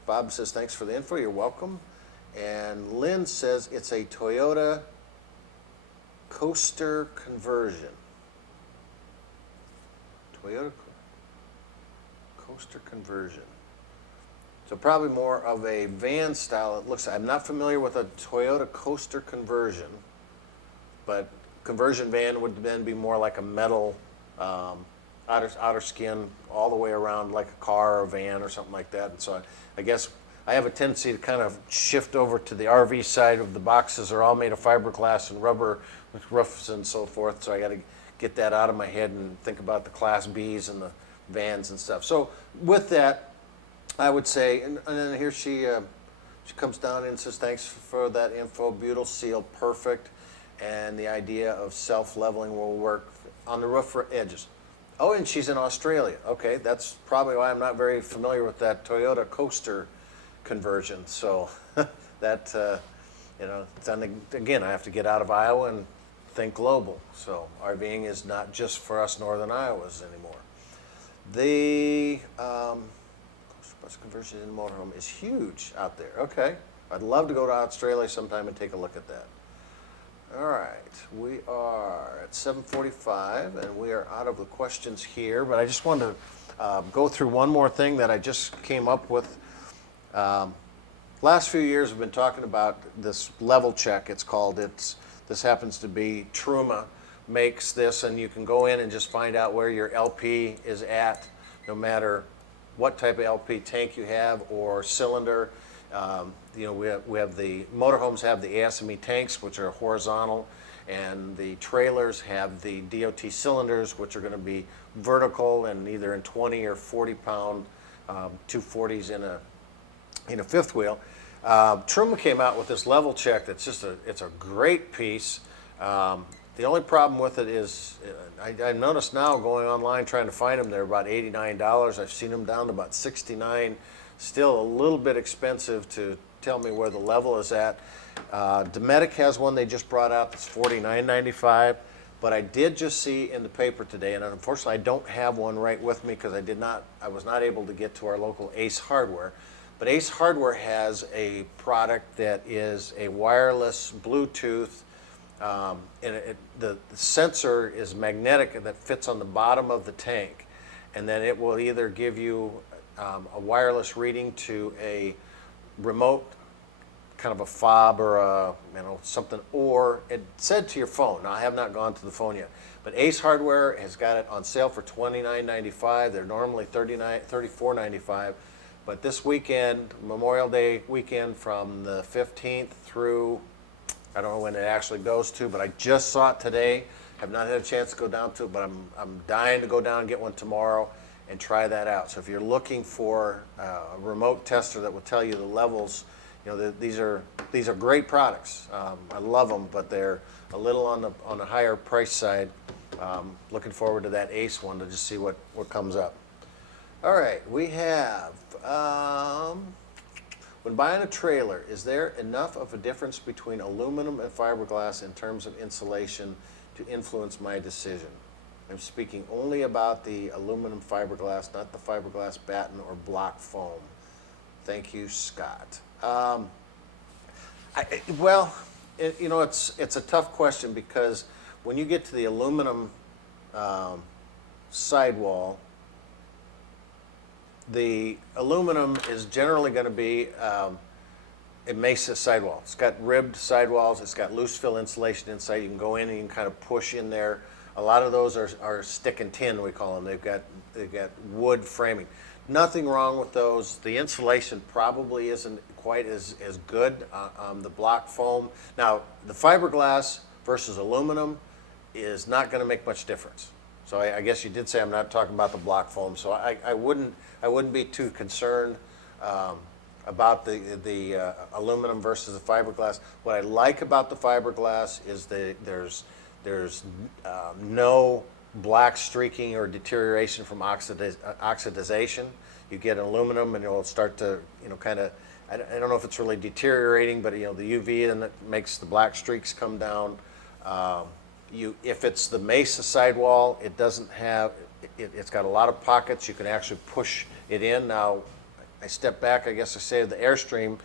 Bob says thanks for the info. You're welcome. And Lynn says it's a Toyota coaster conversion. Toyota coaster conversion. So probably more of a van style. It looks. I'm not familiar with a Toyota coaster conversion, but conversion van would then be more like a metal outer skin all the way around, like a car or a van or something like that. And so I guess I have a tendency to kind of shift over to the RV side of the boxes are all made of fiberglass and rubber with roofs and so forth. So I got to get that out of my head and think about the Class Bs and the vans and stuff. So with that, I would say, and then here she comes down and says, thanks for that info, butyl seal, perfect. And the idea of self-leveling will work on the roof for edges. Oh, and she's in Australia. Okay, that's probably why I'm not very familiar with that Toyota coaster conversion. So that, again, I have to get out of Iowa and think global. So RVing is not just for us Northern Iowans anymore. The bus conversion in motorhome is huge out there. Okay, I'd love to go to Australia sometime and take a look at that. All right, we are at 7:45 and we are out of the questions here, but I just wanted to go through one more thing that I just came up with. Last few years we've been talking about this level check, it's called. This happens to be Truma makes this, and you can go in and just find out where your LP is at, no matter what type of LP tank you have or cylinder. You know, we have the motorhomes have the ASME tanks, which are horizontal, and the trailers have the DOT cylinders, which are going to be vertical and either in 20 or 40 pound 240s in a fifth wheel. Truma came out with this level check that's just it's a great piece. The only problem with it is I noticed now going online trying to find them, they're about $89. I've seen them down to about $69. Still a little bit expensive to tell me where the level is at. Dometic has one they just brought out that's $49.95. But I did just see in the paper today, and unfortunately I don't have one right with me because I was not able to get to our local Ace Hardware. But Ace Hardware has a product that is a wireless Bluetooth, and the sensor is magnetic and that fits on the bottom of the tank. And then it will either give you a wireless reading to a remote, kind of a fob or a, something, or it said to your phone. Now I have not gone to the phone yet, but Ace Hardware has got it on sale for $29.95. They're normally $34.95. But this weekend, Memorial Day weekend, from the 15th through, I don't know when it actually goes to, but I just saw it today. Have not had a chance to go down to it, but I'm dying to go down and get one tomorrow and try that out. So if you're looking for a remote tester that will tell you the levels, these are great products. I love them, but they're a little on the higher price side. Looking forward to that Ace one to just see what comes up. All right, we have, when buying a trailer, is there enough of a difference between aluminum and fiberglass in terms of insulation to influence my decision? I'm speaking only about the aluminum fiberglass, not the fiberglass batten or block foam. Thank you, Scott. It's a tough question because when you get to the aluminum sidewall, the aluminum is generally going to be a mesa sidewall. It's got ribbed sidewalls. It's got loose fill insulation inside. You can go in and you can kind of push in there. A lot of those are stick and tin, we call them. They've got wood framing. Nothing wrong with those. The insulation probably isn't quite as good on the block foam. Now, the fiberglass versus aluminum is not going to make much difference. So I guess you did say I'm not talking about the block foam. So I wouldn't be too concerned about the aluminum versus the fiberglass. What I like about the fiberglass is there's no black streaking or deterioration from oxidization. You get aluminum and it'll start to, kind of, I don't know if it's really deteriorating, but the UV and it makes the black streaks come down. If it's the mesa sidewall, it doesn't have, it's got a lot of pockets. You can actually push it in. Now, I step back, I guess I say the Airstream,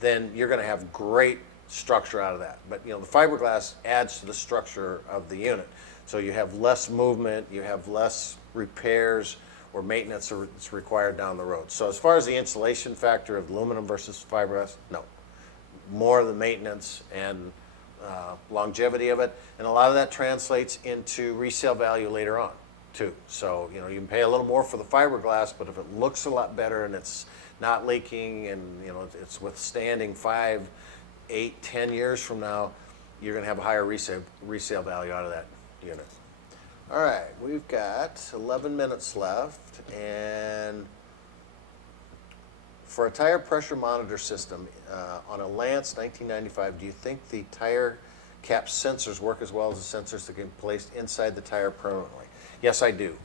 then you're going to have great structure out of that. But the fiberglass adds to the structure of the unit. So you have less movement, you have less repairs or maintenance that's required down the road. So as far as the insulation factor of aluminum versus fiberglass, no. More of the maintenance and longevity of it, and a lot of that translates into resale value later on too. So you can pay a little more for the fiberglass, but if it looks a lot better and it's not leaking and it's withstanding 5, 8, 10 years from now, you're going to have a higher resale value out of that unit. All right, we've got 11 minutes left, and for a tire pressure monitor system on a Lance 1995, do you think the tire cap sensors work as well as the sensors that can be placed inside the tire permanently? Yes, I do.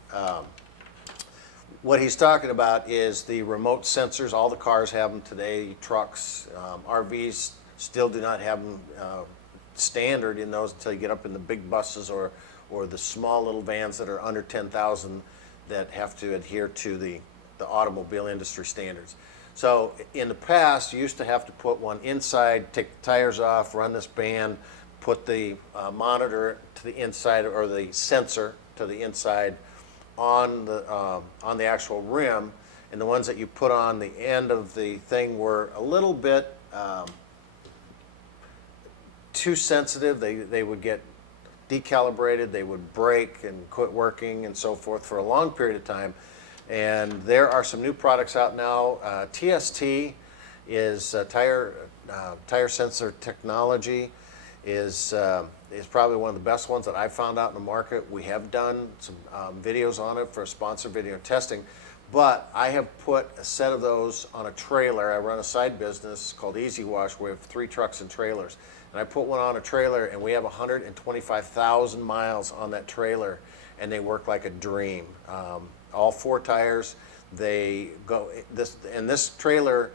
What he's talking about is the remote sensors. All the cars have them today, trucks, RVs still do not have them standard in those until you get up in the big buses or the small little vans that are under 10,000 that have to adhere to the automobile industry standards. So in the past, you used to have to put one inside, take the tires off, run this band, put the monitor to the inside or the sensor to the inside on the actual rim, and the ones that you put on the end of the thing were a little bit too sensitive. They would get decalibrated, they would break and quit working and so forth for a long period of time. And there are some new products out now. TST is tire sensor technology is probably one of the best ones that I've found out in the market. We have done some videos on it for a sponsored video testing, but I have put a set of those on a trailer. I run a side business called Easy Wash. We have 3 trucks and trailers, and I put one on a trailer, and we have 125,000 miles on that trailer, and they work like a dream. All 4 tires, they go. This trailer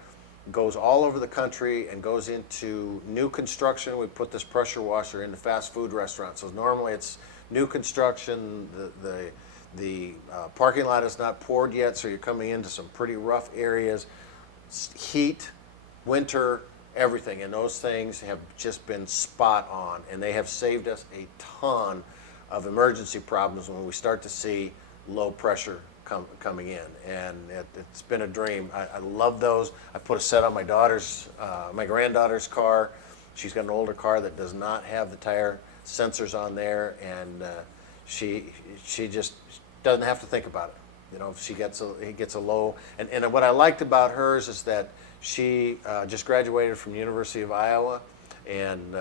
goes all over the country and goes into new construction. We put this pressure washer into fast food restaurants. So normally it's new construction. The parking lot is not poured yet, so you're coming into some pretty rough areas. Heat, winter, everything, and those things have just been spot on, and they have saved us a ton of emergency problems when we start to see low pressure coming in, and it's been a dream. I love those. I put a set on my granddaughter's car. She's got an older car that does not have the tire sensors on there, and she just doesn't have to think about it. You know, if he gets a low, and what I liked about hers is that she just graduated from the University of Iowa, and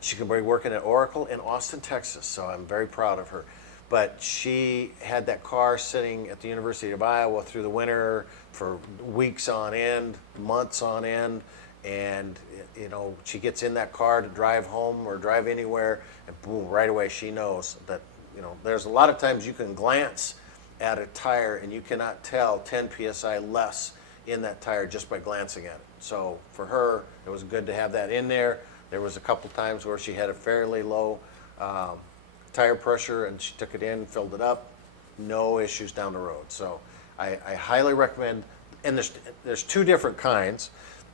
she can be working at Oracle in Austin, Texas. So I'm very proud of her. But she had that car sitting at the University of Iowa through the winter for weeks on end, months on end, and you know, she gets in that car to drive home or drive anywhere, and boom, right away she knows that, you know, there's a lot of times you can glance at a tire and you cannot tell 10 psi less in that tire just by glancing at it. So for her, it was good to have that in there. There was a couple times where she had a fairly low tire pressure, and she took it in, filled it up, no issues down the road. So I highly recommend, and there's 2 different kinds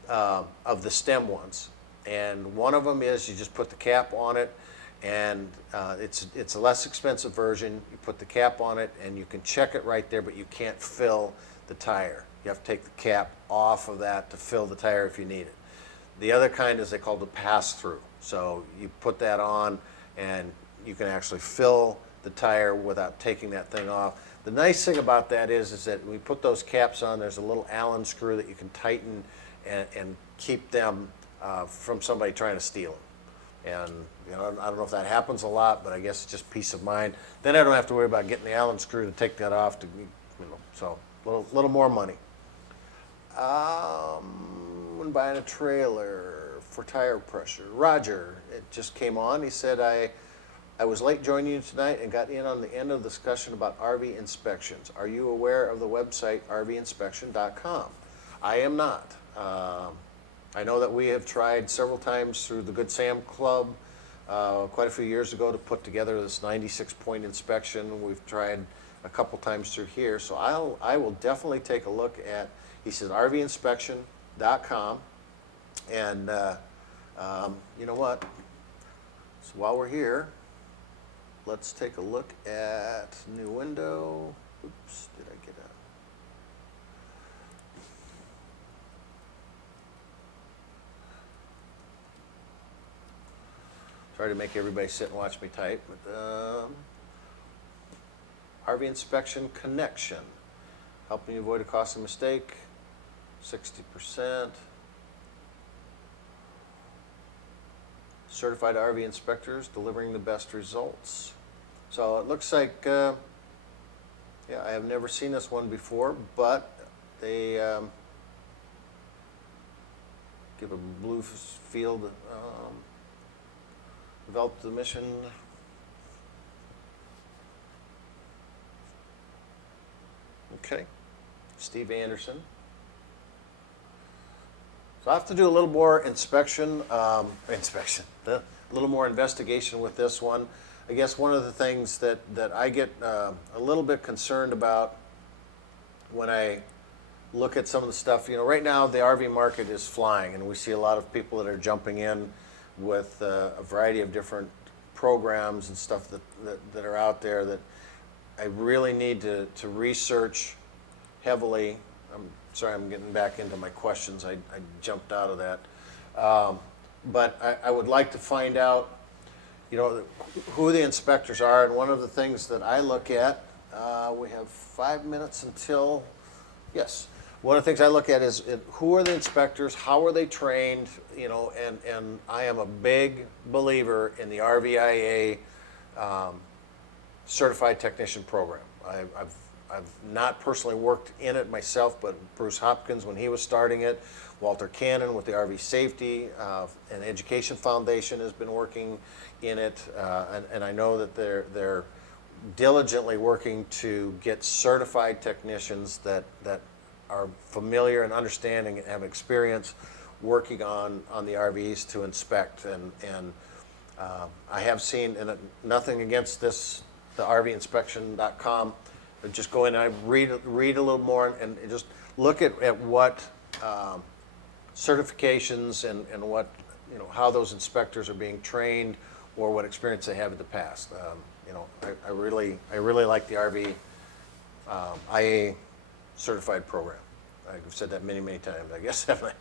of the stem ones, and one of them is you just put the cap on it, and it's a less expensive version. You put the cap on it, and you can check it right there, but you can't fill the tire. You have to take the cap off of that to fill the tire if you need it. The other kind is they call the pass-through. So you put that on, and you can actually fill the tire without taking that thing off. The nice thing about that is that when we put those caps on, there's a little Allen screw that you can tighten and keep them from somebody trying to steal them. And you know, I don't know if that happens a lot, but I guess it's just peace of mind. Then I don't have to worry about getting the Allen screw to take that off. So a little more money. When buying a trailer for tire pressure, Roger, it just came on. He said, I was late joining you tonight and got in on the end of the discussion about RV inspections. Are you aware of the website rvinspection.com? I am not. I know that we have tried several times through the Good Sam Club quite a few years ago to put together this 96-point inspection. We've tried a couple times through here, so I will definitely take a look at, he says, rvinspection.com, and you know what, so while we're here, let's take a look at new window. Oops, did I get out? Sorry to make everybody sit and watch me type, but RV inspection connection, helping you avoid a costly mistake, 60%. Certified RV inspectors delivering the best results. So it looks like, yeah, I have never seen this one before, but they give a blue field, developed the mission. Okay, Steve Anderson. So I have to do a little more inspection. a little more investigation with this one. I guess one of the things that I get a little bit concerned about when I look at some of the stuff, right now the RV market is flying, and we see a lot of people that are jumping in with a variety of different programs and stuff that are out there that I really need to research heavily. I'm sorry, I'm getting back into my questions. I jumped out of that. But I would like to find out, who the inspectors are. And one of the things that I look at, we have 5 minutes until, yes. One of the things I look at is who are the inspectors, how are they trained, and I am a big believer in the RVIA certified technician program. I've not personally worked in it myself, but Bruce Hopkins, when he was starting it, Walter Cannon with the RV Safety and Education Foundation has been working in it, and I know that they're diligently working to get certified technicians that are familiar and understanding and have experience working on the RVs to inspect. And I have seen, and nothing against this, the RVinspection.com, but just go in and I read a little more and just look at what certifications and what, how those inspectors are being trained or what experience they have in the past. I really like the RV IA certified program. I've said that many times, I guess, haven't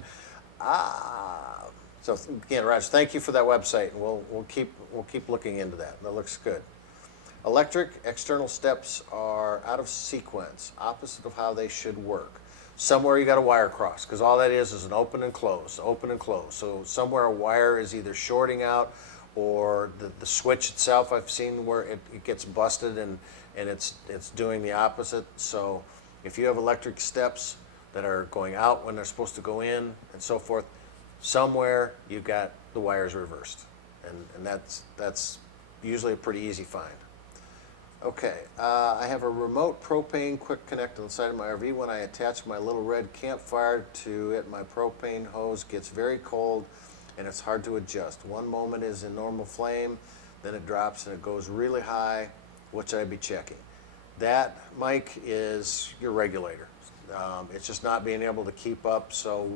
I? So again, Raj, thank you for that website, and we'll keep looking into that. That looks good. Electric external steps are out of sequence, opposite of how they should work. Somewhere you got a wire cross, because all that is an open and close, open and close. So somewhere a wire is either shorting out, or the switch itself, I've seen where it gets busted and it's doing the opposite. So if you have electric steps that are going out when they're supposed to go in and so forth, somewhere you've got the wires reversed, and that's usually a pretty easy find. Okay, I have a remote propane quick connect on the side of my RV. When I attach my little red campfire to it, my propane hose gets very cold and it's hard to adjust. One moment is in normal flame, then it drops and it goes really high. What should I be checking? That, Mike, is your regulator. It's just not being able to keep up. So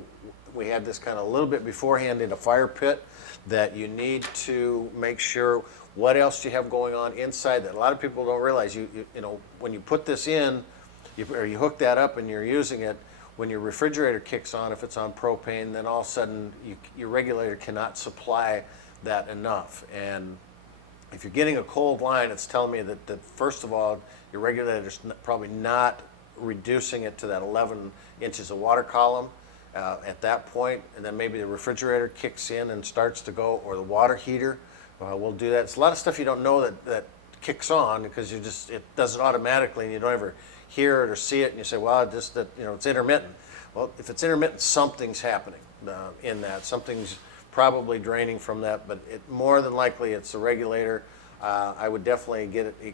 we had this kind of a little bit beforehand in a fire pit that you need to make sure what else do you have going on inside that. A lot of people don't realize you when you put this in, or you hook that up and you're using it, when your refrigerator kicks on, if it's on propane, then all of a sudden your regulator cannot supply that enough. And if you're getting a cold line, it's telling me that first of all, your regulator's probably not reducing it to that 11 inches of water column at that point, and then maybe the refrigerator kicks in and starts to go, or the water heater will do that. It's a lot of stuff you don't know that kicks on because it does it automatically and you don't ever hear it or see it, and you say, well, it's intermittent. Well, if it's intermittent, something's happening in that. Something's probably draining from that, but more than likely it's the regulator. I would definitely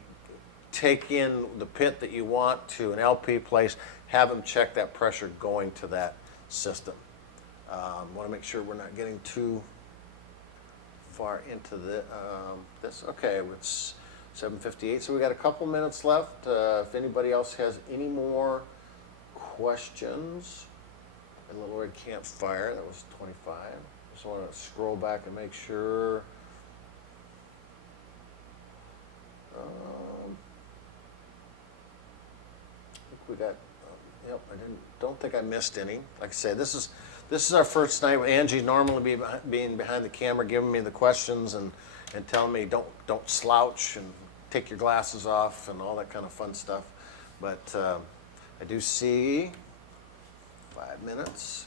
take in the pit that you want to an LP place, have them check that pressure going to that system. Want to make sure we're not getting too far into this. Okay, it's 7:58, so we got a couple minutes left. If anybody else has any more questions, and Little Red Campfire, that was 25. Just want to scroll back and make sure. I think we got. Yep, don't think I missed any. Like I say, this is our first night. Angie normally being behind the camera, giving me the questions and telling me don't slouch and take your glasses off and all that kind of fun stuff. But I do see 5 minutes.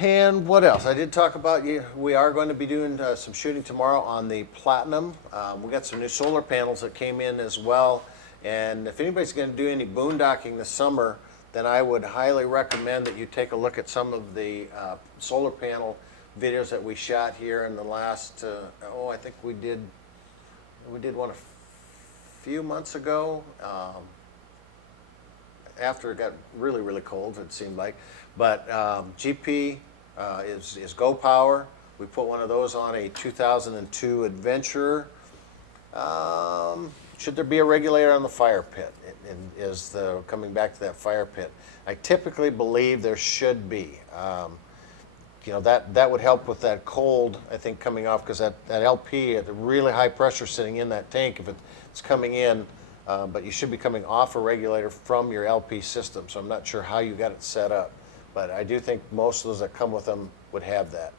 And what else? I did talk about we are going to be doing some shooting tomorrow on the Platinum. We got some new solar panels that came in as well. And if anybody's going to do any boondocking this summer, then I would highly recommend that you take a look at some of the solar panel videos that we shot here in the last, I think we did one a few months ago, after it got really cold, it seemed like. But GP is Go Power. We put one of those on a 2002 Adventurer. Should there be a regulator on the fire pit? And is the coming back to that fire pit? I typically believe there should be. You know, that would help with that cold, I think, coming off, because that LP at a really high pressure sitting in that tank, if it's coming in, but you should be coming off a regulator from your LP system. So I'm not sure how you got it set up, but I do think most of those that come with them would have that.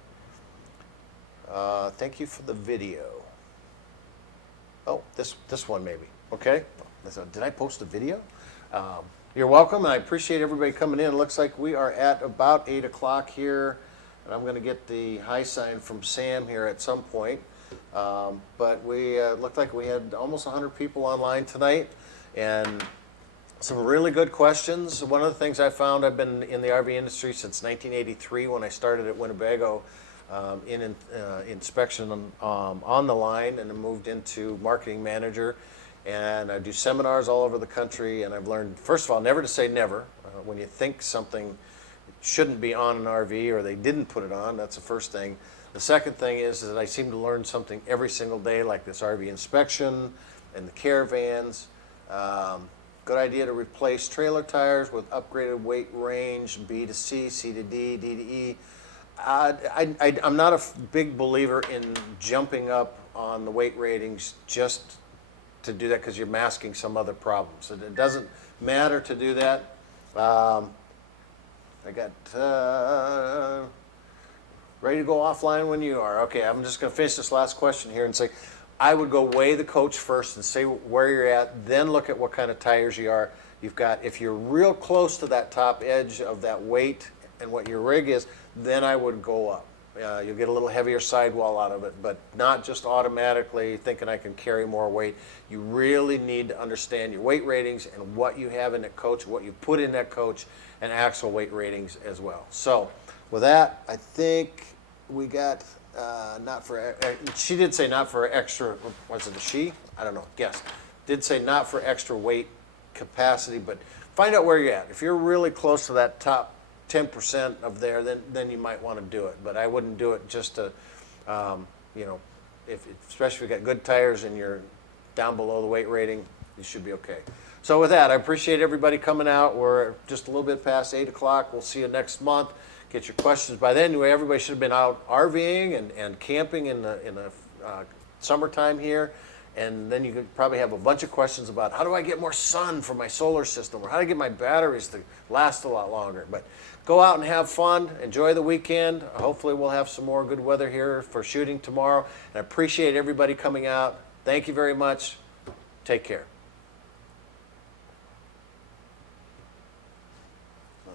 Thank you for the video. Oh, this one maybe. Okay. So did I post a video? You're welcome, and I appreciate everybody coming in. It looks like we are at about 8 o'clock here, and I'm going to get the high sign from Sam here at some point. But we looked like we had almost 100 people online tonight, and some really good questions. One of the things I found, I've been in the RV industry since 1983 when I started at Winnebago in inspection on the line, and then moved into marketing manager. And I do seminars all over the country, and I've learned, first of all, never to say never. When you think something shouldn't be on an RV or they didn't put it on, that's the first thing. The second thing is that I seem to learn something every single day, like this RV inspection and the caravans. Good idea to replace trailer tires with upgraded weight range, B to C, C to D, D to E. I'm not a big believer in jumping up on the weight ratings just to do that because you're masking some other problems. It doesn't matter to do that. I got ready to go offline when you are. Okay, I'm just going to finish this last question here and say, I would go weigh the coach first and say where you're at, then look at what kind of tires you've got. If you're real close to that top edge of that weight and what your rig is, then I would go up. You'll get a little heavier sidewall out of it, but not just automatically thinking I can carry more weight. You really need to understand your weight ratings and what you have in that coach, what you put in that coach, and actual weight ratings as well. So with that, I think we got she did say not for extra, was it a she? I don't know, guess. Did say not for extra weight capacity, but find out where you're at. If you're really close to that top 10% of there, then you might want to do it. But I wouldn't do it just to, you know, especially if you got good tires and you're down below the weight rating, you should be okay. So with that, I appreciate everybody coming out. We're just a little bit past 8 o'clock. We'll see you next month. Get your questions. By then, anyway, everybody should have been out RVing and camping in the summertime here. And then you could probably have a bunch of questions about how do I get more sun for my solar system, or how do I get my batteries to last a lot longer. But go out and have fun. Enjoy the weekend. Hopefully we'll have some more good weather here for shooting tomorrow. And I appreciate everybody coming out. Thank you very much. Take care.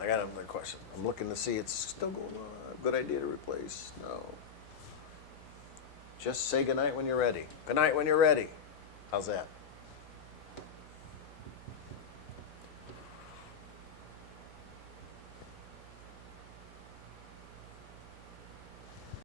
I got another question. I'm looking to see it's still going on. Good idea to replace. No. Just say goodnight when you're ready. Good night when you're ready. How's that?